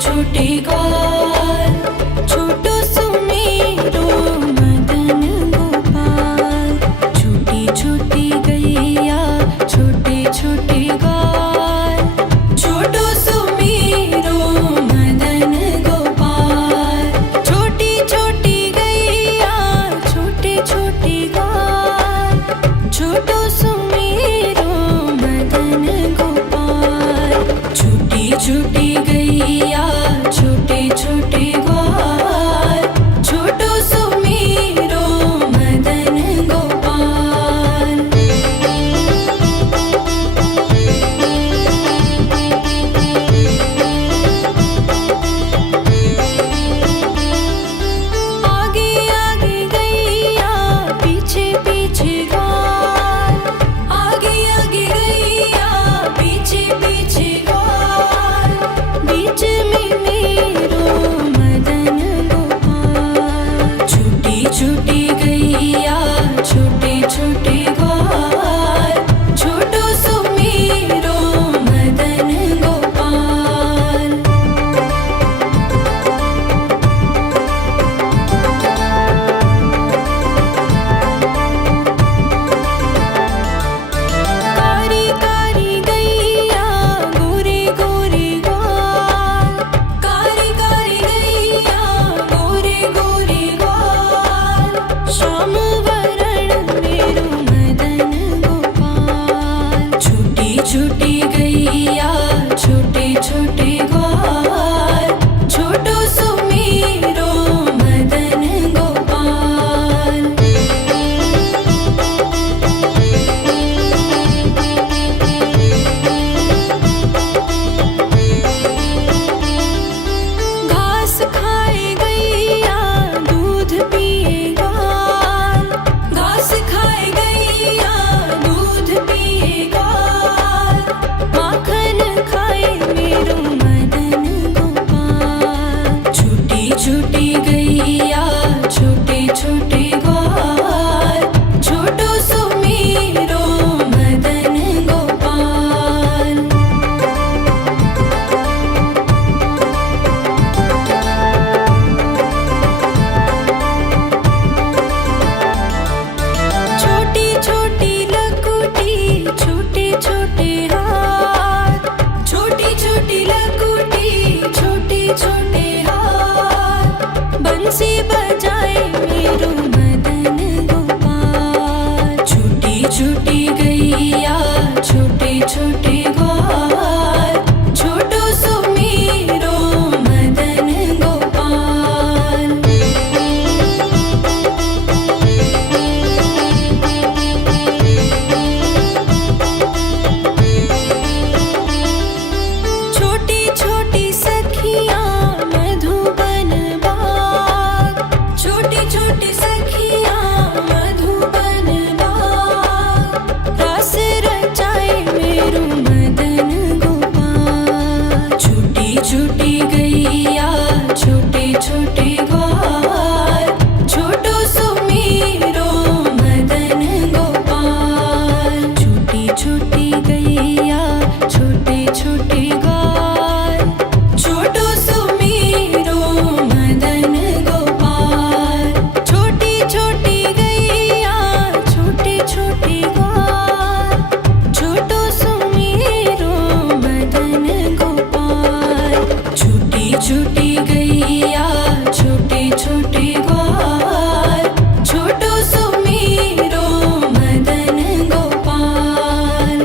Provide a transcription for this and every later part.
छोटे ग्वाल, छोटो सुमेरो मदन गोपाल। छोटी छोटी गैया छोटे छोटे ग्वाल, छोटो सुमेरो मदन गोपाल। छोटी छोटी गैया छोटे छोटे ग्वाल, छोटो सुमेरो मदन गोपाल। छोटी छोटी गैया छोटे छोटे ग्वाल, छोटो सुमेरो मदन गोपाल। आगे आगे गैया पीछे पीछे ग्वाल, आगे आगे गैया पीछे पीछे ग्वाल। बीच में मेरो मदन गोपाल। छोटी छोटी गैया छोटे छोटे ग्वाल, छोटो सुमेरो मदन गोपाल। कारी कारी गैया गोरे गोरे ग्वाल, कारी कारी गैया गोरे गोरे ग्वाल। श्याम वरण मेरो मदन गोपाल। छोटी छोटी गैया छोटे छोटे ग्वाल, छोटो सुमेरो मदन गोपाल। घास खाए गैया दूध पिए ग्वाल, घास खाए गैया दूध पिए ग्वाल। माखन खाए मेरो मदन गोपाल। छोटी छोटी गैया छोटे छोटे ग्वाल, छोटो सुमेरो मदन गोपाल। छोटी छोटी लकुटी छोटे छोटे हाथ, छोटी छोटी लकुटी छोटे छोटे हाथ। बंसी बजाए मेरो मदन गोपाल। छोटी छोटी गैया छोटे छोटे ग्वाल, छोटो सुमेरो मदन गोपाल। छोटी छोटी सखियाँ मधुबन बाग, छोटी छोटी सखियाँ मधुबन बाग। रास रचाए मेरो मदन गोपाल। छोटी छोटी गैया छोटे छोटे ग्वाल, छोटो सुमेरो मदन गोपाल। छोटी छोटी गैया छोटे छोटे ग्वाल, छोटो सुमेरो मदन गोपाल। छोटी छोटी गैया छोटे छोटे ग्वाल, छोटो सुमेरो मदन गोपाल। छोटी छोटी गैया छोटे छोटे ग्वाल, छोटो सुमेरो मदन गोपाल।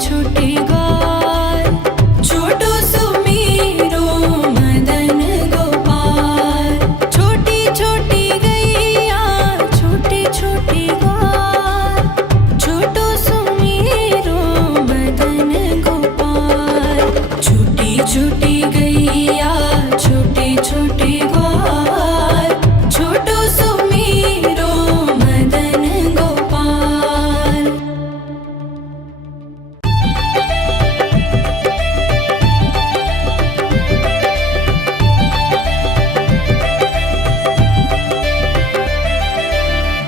छोटे ग्वाल, छोटो सुमेरो मदन गोपाल। छोटी छोटी गैया छोटे छोटे ग्वाल, छोटो सुमेरो मदन गोपाल। छोटी छोटी गैया छोटे छोटे ग्वाल, छोटो सुमेरो मदन गोपाल।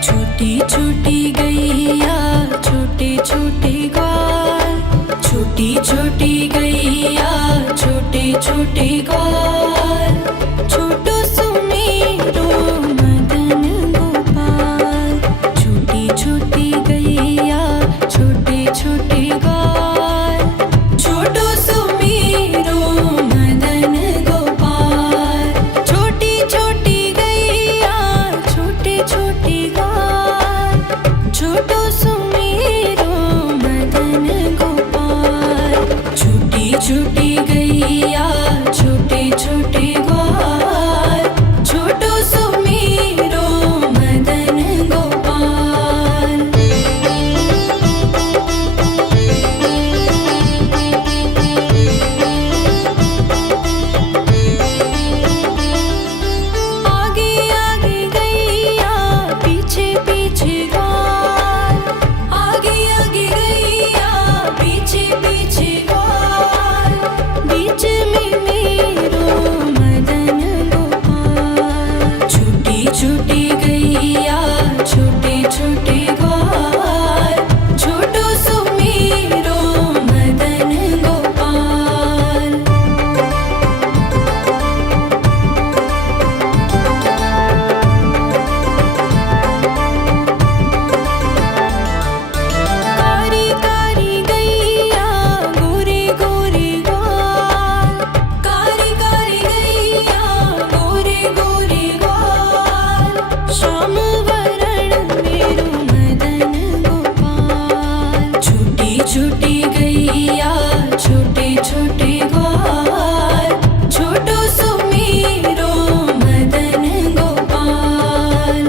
छोटी छोटी गैया छोटे छोटे ग्वाल, छोटी छोटी गैया छोटे छोटे ग्वाल, छोटो सुमेरो मदन गोपाल। छोटी छोटी गैया छोटे छोटे ग्वाल, छोटो सुमेरो मदन गोपाल। छोटी छोटी गैया छोटे छोटे ग्वाल, छोटो सुमेरो मदन गोपाल। छोटी छोटी गैया छोटे छोटे ग्वाल, छोटो सुमेरो मदन गोपाल। आगे आगे गैया पीछे पीछे ग्वाल, आगे आगे गैया पीछे पीछे ग्वाल। बीच में मेरो मदन गोपाल। छोटी छोटी गैया छोटे छोटे ग्वाल, छोटो सुमेरो मदन गोपाल। कारी कारी गैया गोरे गोरे ग्वाल, कारी कारी गैया गोरे गोरे ग्वाल। श्याम वरण मेरो मदन गोपाल। छोटी छोटी गैया छोटे छोटे ग्वाल, छोटो सुमेरो मदन गोपाल।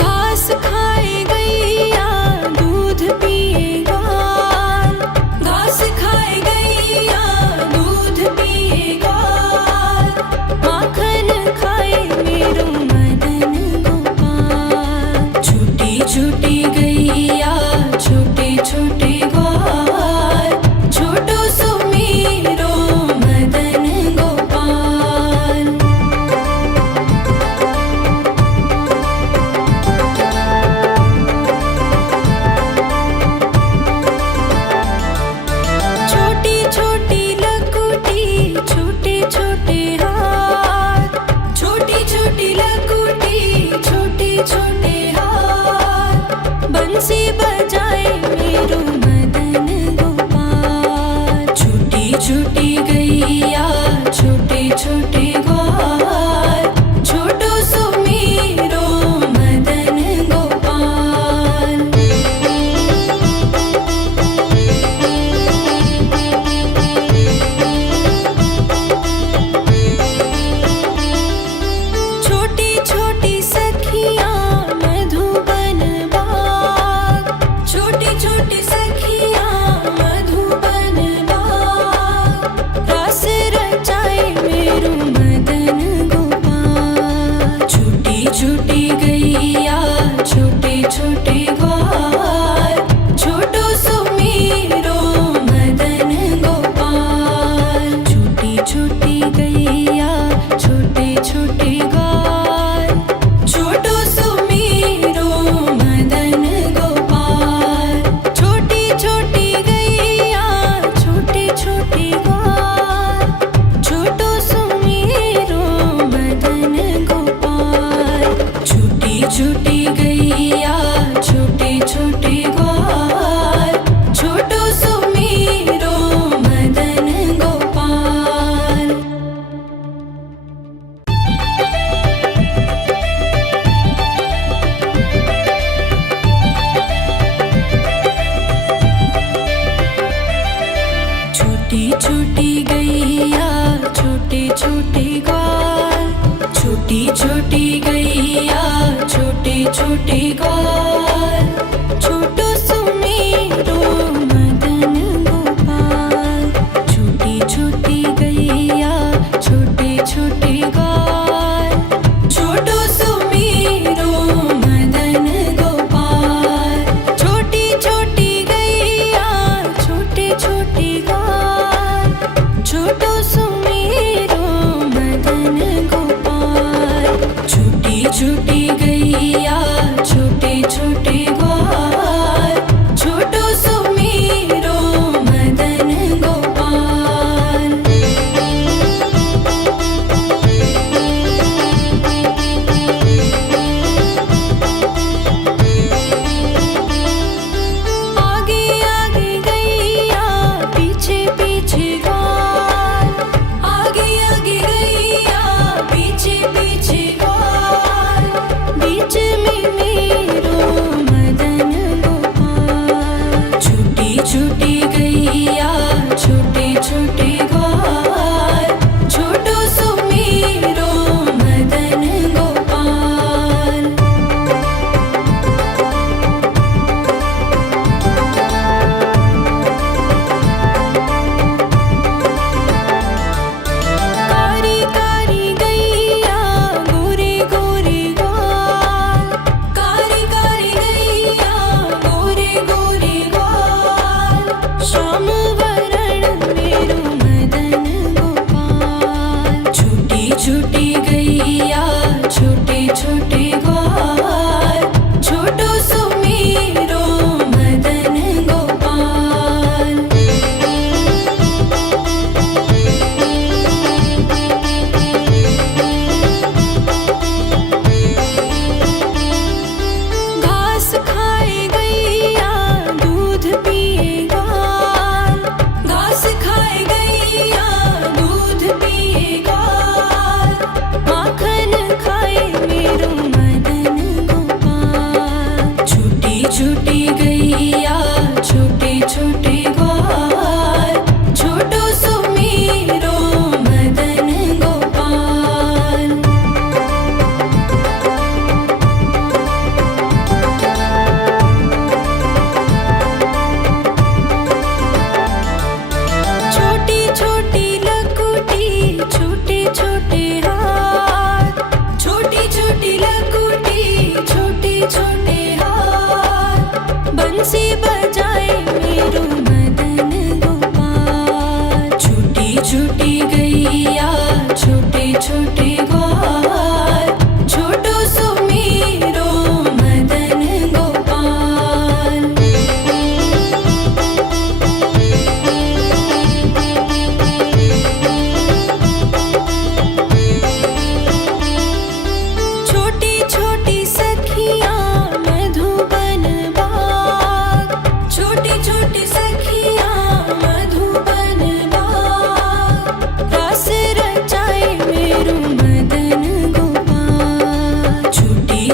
घास खाए गैया दूध पिए ग्वाल, घास खाए गैया दूध पिए ग्वाल। माखन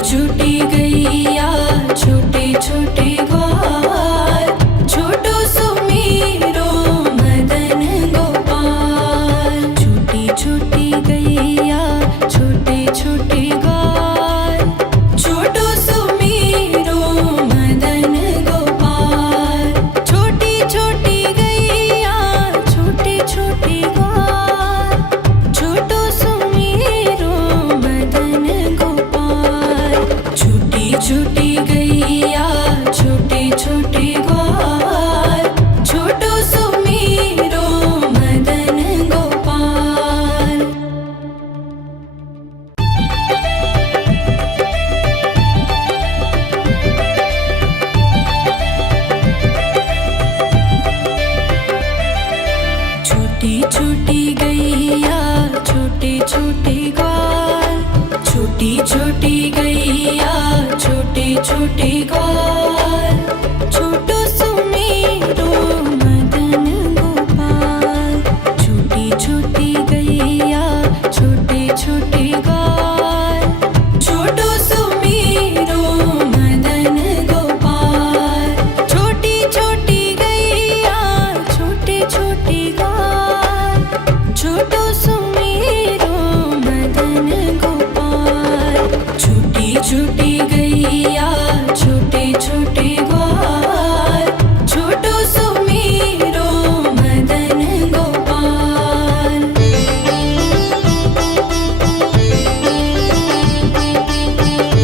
छूटी गैया छोटे छोटे ग्वाल छोटो सुमेरो मदन गोपाल छूटी छूटी गैया छोटे छोटे ग्वाल छोटो सुमेरो मदन गोपाल छोटी छोटी गैया छोटे छोटे ग्वाल छोटो सुमेरो मदन गोपाल छोटी छोटी गैया छोटे छोटे ग्वाल छोटो सुमेरो मदन गोपाल छोटी छोटी गैया छोटे छोटे ग्वाल छोटी छोटी गैया छोटे छोटे ग्वाल